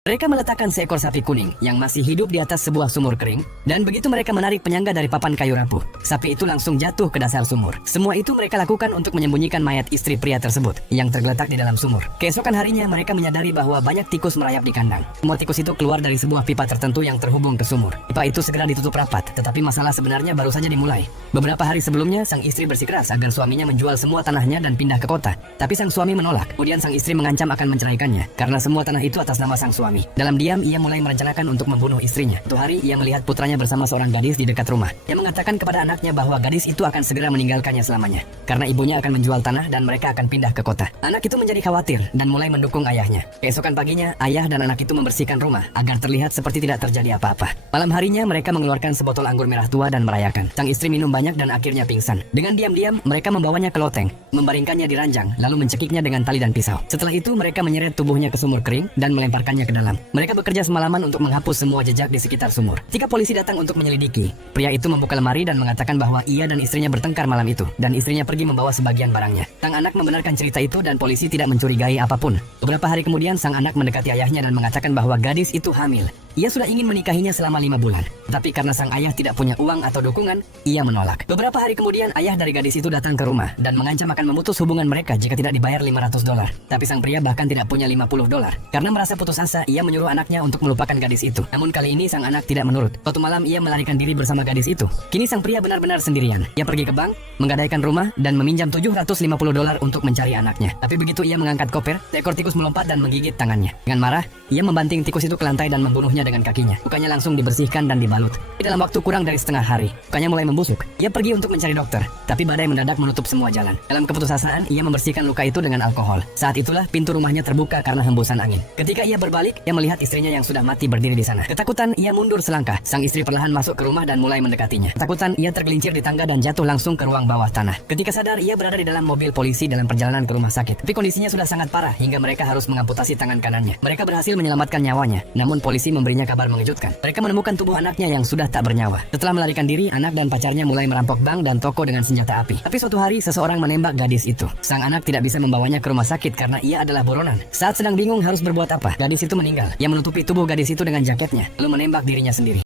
Mereka meletakkan seekor sapi kuning yang masih hidup di atas sebuah sumur kering, dan begitu mereka menarik penyangga dari papan kayu rapuh, sapi itu langsung jatuh ke dasar sumur. Semua itu mereka lakukan untuk menyembunyikan mayat istri pria tersebut yang tergeletak di dalam sumur. Keesokan harinya mereka menyadari bahwa banyak tikus merayap di kandang. Semua tikus itu keluar dari sebuah pipa tertentu yang terhubung ke sumur. Pipa itu segera ditutup rapat, tetapi masalah sebenarnya baru saja dimulai. Beberapa hari sebelumnya, sang istri bersikeras agar suaminya menjual semua tanahnya dan pindah ke kota. Tapi sang suami menolak. Kemudian sang istri mengancam akan menceraikannya karena semua tanah itu atas nama sang suami. Dalam diam, ia mulai merencanakan untuk membunuh istrinya. Suatu hari, ia melihat putranya bersama seorang gadis di dekat rumah. Ia mengatakan kepada anaknya bahwa gadis itu akan segera meninggalkannya selamanya, karena ibunya akan menjual tanah dan mereka akan pindah ke kota. Anak itu menjadi khawatir dan mulai mendukung ayahnya. Keesokan paginya, ayah dan anak itu membersihkan rumah agar terlihat seperti tidak terjadi apa-apa. Malam harinya, mereka mengeluarkan sebotol anggur merah tua dan merayakan. Sang istri minum banyak dan akhirnya pingsan. Dengan diam-diam, mereka membawanya ke loteng, membaringkannya di ranjang, lalu mencekiknya dengan tali dan pisau. Setelah itu, mereka menyeret tubuhnya ke sumur kering dan melemparkannya ke dalam. Mereka bekerja semalaman untuk menghapus semua jejak di sekitar sumur. Ketika polisi datang untuk menyelidiki, pria itu membuka lemari dan mengatakan bahwa ia dan istrinya bertengkar malam itu, dan istrinya pergi membawa sebagian barangnya. Sang anak membenarkan cerita itu dan polisi tidak mencurigai apapun. Beberapa hari kemudian, sang anak mendekati ayahnya dan mengatakan bahwa gadis itu hamil. Ia sudah ingin menikahinya selama 5 bulan. Tapi karena sang ayah tidak punya uang atau dukungan, ia menolak. Beberapa hari kemudian, ayah dari gadis itu datang ke rumah dan mengancam akan memutus hubungan mereka jika tidak dibayar $500. Tapi sang pria bahkan tidak punya $50. Karena merasa putus asa, ia menyuruh anaknya untuk melupakan gadis itu. Namun kali ini sang anak tidak menurut. Suatu malam ia melarikan diri bersama gadis itu. Kini sang pria benar-benar sendirian. Ia pergi ke bank, menggadaikan rumah, dan meminjam $750 untuk mencari anaknya. Tapi begitu ia mengangkat koper, seekor tikus melompat dan menggigit tangannya. Dengan marah, ia membanting tikus itu ke lantai dan membunuhnya dengan kakinya. Lukanya langsung dibersihkan dan dibalut. Di dalam waktu kurang dari setengah hari, lukanya mulai membusuk. Ia pergi untuk mencari dokter, tapi badai mendadak menutup semua jalan. Dalam keputusasaan, ia membersihkan luka itu dengan alkohol. Saat itulah pintu rumahnya terbuka karena hembusan angin. Ketika ia berbalik, ia melihat istrinya yang sudah mati berdiri di sana. Ketakutan, ia mundur selangkah. Sang istri perlahan masuk ke rumah dan mulai mendekatinya. Ketakutan, ia tergelincir di tangga dan jatuh langsung ke ruang bawah tanah. Ketika sadar, ia berada di dalam mobil polisi dalam perjalanan ke rumah sakit. Tapi kondisinya sudah sangat parah hingga mereka harus mengamputasi tangan kanannya. Mereka berhasil menyelamatkan nyawanya, namun polisi memberinya kabar mengejutkan. Mereka menemukan tubuh anaknya yang sudah tak bernyawa. Setelah melarikan diri, anak dan pacarnya mulai merampok bank dan toko dengan senjata api. Tapi suatu hari, seseorang menembak gadis itu. Sang anak tidak bisa membawanya ke rumah sakit karena ia adalah buronan. Saat sedang bingung harus berbuat apa, gadis itu meninggal. Ia menutupi tubuh gadis itu dengan jaketnya, lalu menembak dirinya sendiri.